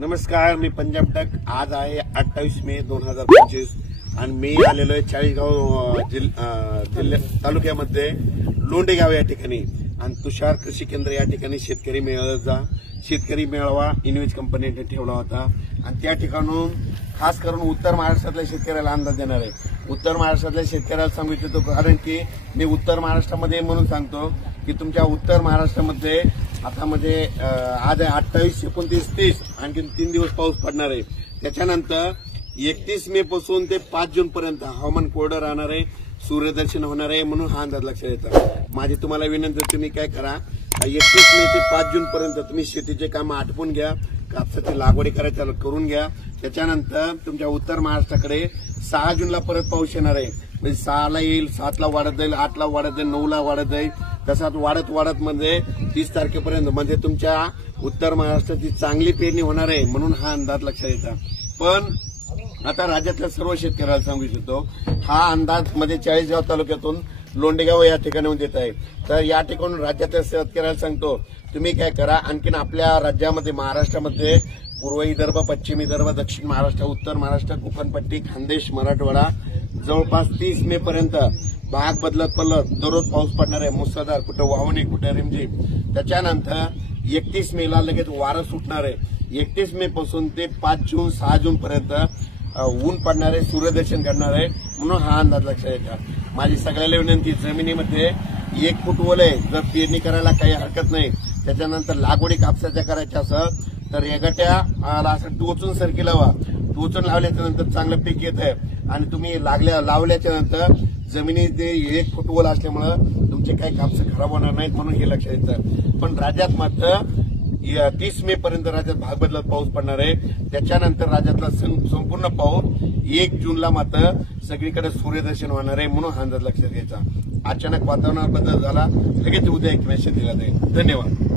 नमस्कार, मी पंजाब टक। आज आहे 28 मे 2025 आणि मी आलेलो आहे चाळीसगाव जिल्हा तालुक्यामध्ये लोंडेगाव या ठिकाणी आणि तुषार कृषी केंद्र या ठिकाणी शेतकरी मेळावा इनवेज कंपनीने ठेवला होता आणि त्या ठिकाणून खास करून उत्तर महाराष्ट्रातल्या शेतकऱ्याला अंदाज देणार आहे। उत्तर महाराष्ट्रातल्या शेतकऱ्याला सांगू इच्छितो कारण की मी उत्तर महाराष्ट्रामध्ये म्हणून सांगतो की तुमच्या उत्तर महाराष्ट्रामध्ये आता म्हणजे आज 28, 29, 30 आणखी 3 दिवस पाऊस पडणार आहे। त्याच्यानंतर 31 मे पासून ते 5 जून पर्यंत हवामान कोरडं राहणार आहे, सूर्यदर्शन होणार आहे, म्हणून हा अंदाज लक्षात येतो। माझी तुम्हाला विनंती, तुम्ही काय करा, 31 मे ते 5 जून पर्यंत तुम्ही शेतीचे काम आटपून घ्या, कापसाची लागवडी करायच्या करून घ्या। त्याच्यानंतर तुमच्या उत्तर महाराष्ट्राकडे 6 जूनला परत पाऊस येणार आहे, म्हणजे 6 ला येईल, 7 ला वाढत जाईल, 8 ला वाढत जाईल, 9 ला वाढत जाईल, तसाच वाढत म्हणजे 30 तारखेपर्यंत म्हणजे तुमच्या उत्तर महाराष्ट्राची चांगली पेरणी होणार आहे, म्हणून हा अंदाज लक्षात येतो। पण आता राज्यातल्या सर्व शेतकऱ्याला सांगू इच्छितो, हा अंदाज मध्ये चाळीसगाव तालुक्यातून लोंडेगाव या ठिकाणी देत आहे। तर या ठिकाणून राज्यातल्या शेतकऱ्याला सांगतो, तुम्ही काय करा, आणखीन आपल्या राज्यामध्ये महाराष्ट्रामध्ये पूर्व विदर्भ, पश्चिम विदर्भ, दक्षिण महाराष्ट्र, उत्तर महाराष्ट्र, कोकणपट्टी, खानदेश, मराठवाडा जवळपास 30 मे पर्यंत भाग बदलत दररोज पाऊस पडणार आहे, मुसळधार, कुठं वाहणे, कुठं रिमझिम। त्याच्यानंतर 31 मेला लगेच वारं सुटणार आहे। 31 मे पासून ते 5 जून 6 जून पर्यंत ऊन पडणार आहे, सूर्यदर्शन करणार आहे, म्हणून हा अंदाज लक्षात येतो। माझी सगळ्याला विनंती, जमिनीमध्ये 1 फूट ओल आहे, जर पेरणी करायला काही हरकत नाही। त्याच्यानंतर लागवडी कापसाच्या करायच्या असेल तर रेगट्याला असं टोचून सरकी लावा, टोचून लावल्याच्या नंतर चांगलं पीक येत आहे आणि तुम्ही लावल्याच्या नंतर जमिनीत 1 फूट ओल असल्यामुळे तुमचे काही कापस खराब होणार नाहीत, म्हणून हे लक्षात येतं। पण राज्यात मात्र 30 मे पर्यंत राज्यात भाग बदलत पाऊस पडणार आहे। त्याच्यानंतर राज्यातला संपूर्ण पाऊस 1 जूनला मात्र सगळीकडे सूर्यदर्शन होणार आहे, म्हणून हा अंदाज लक्षात घ्यायचा। अचानक वातावरणात बदल झाला, लगेच उद्या एक मेसेज दिला जाईल। धन्यवाद।